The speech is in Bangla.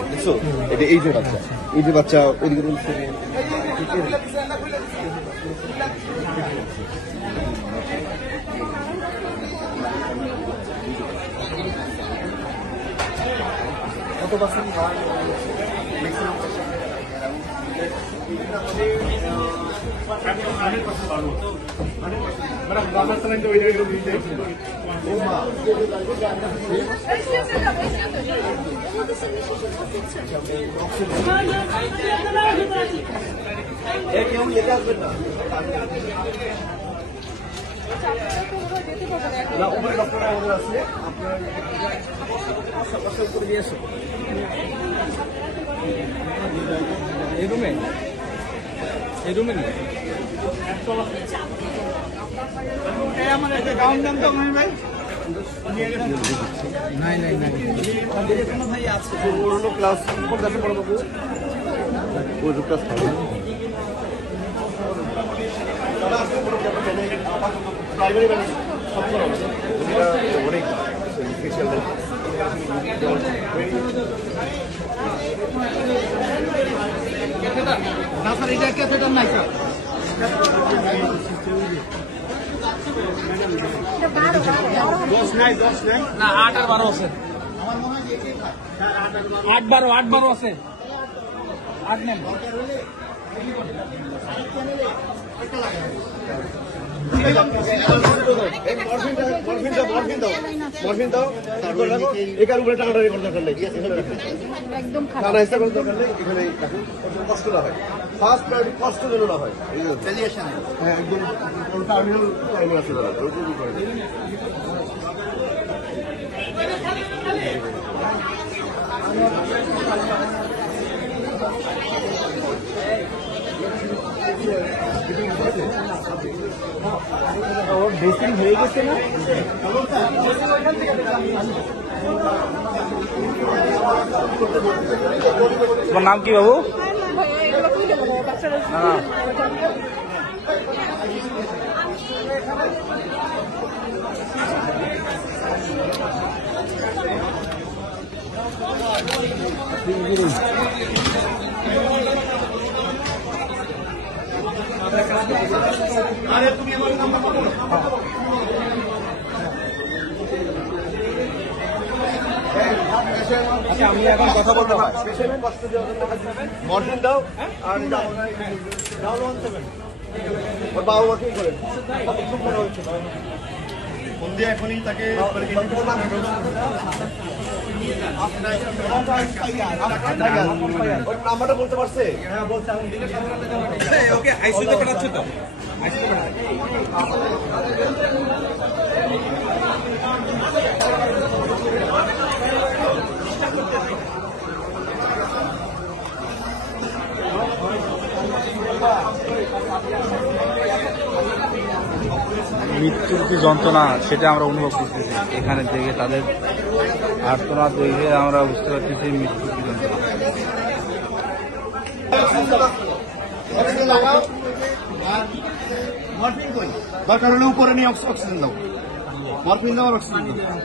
আছে, বুঝছো? এটা এই যে বাচ্চা ওইদিকে বলছে কত পার্সেন্ট ম্যাক্সিমাম ডক্টর আমাদের আছে, আপনার করে দিয়ে আসো এই রুমে আমার একটা গাউন দাম তো ভাই নাই ভাই আছে অন্য ক্লাস কোনটাতে পড়াবো ওই ক্লাস প্রাইমারি অনেক স্পেশাল না স্যার এটা ক্যাথেটার নাই স্যার দশ নাই না 8 আর 12 আছে 8 12 আছে 8 নেন মরফিন দাও একার উপরে টাকাটা রেকর্ড দরকার নেই এখানে কষ্ট না হয় ফার্স্ট প্রায়োরিটি কষ্ট যেন না হয় হ্যাঁ একদম টার্মিনাল লাইনে আছে দাদা ড্রেসিং হয়ে গেছে না তোমার নাম কি বাবু? আরে তুমি আমার নাম্বার বলো আচ্ছা আমি এখন কথা বলতে হয় মরফিন দাও আর ওর বাবা ওয়াকিং করেন ফোন দিয়ে এখনই তাকে নাম্বারটা বলতে পারছে হ্যাঁ বলছে ওকে আইসিইউতে পাঠাচ্ছে তো মৃত্যুর যে যন্ত্রণা সেটা আমরা অনুভব করতেছি এখানে থেকে তাদের আর্তনাদ দেখে আমরা বুঝতে পারতেছি মৃত্যুর কি যন্ত্রণা। দরকার হলে উপরে নিয়ে অক্সিজেন দাও মরফিন দাও আর অক্সিজেন দাও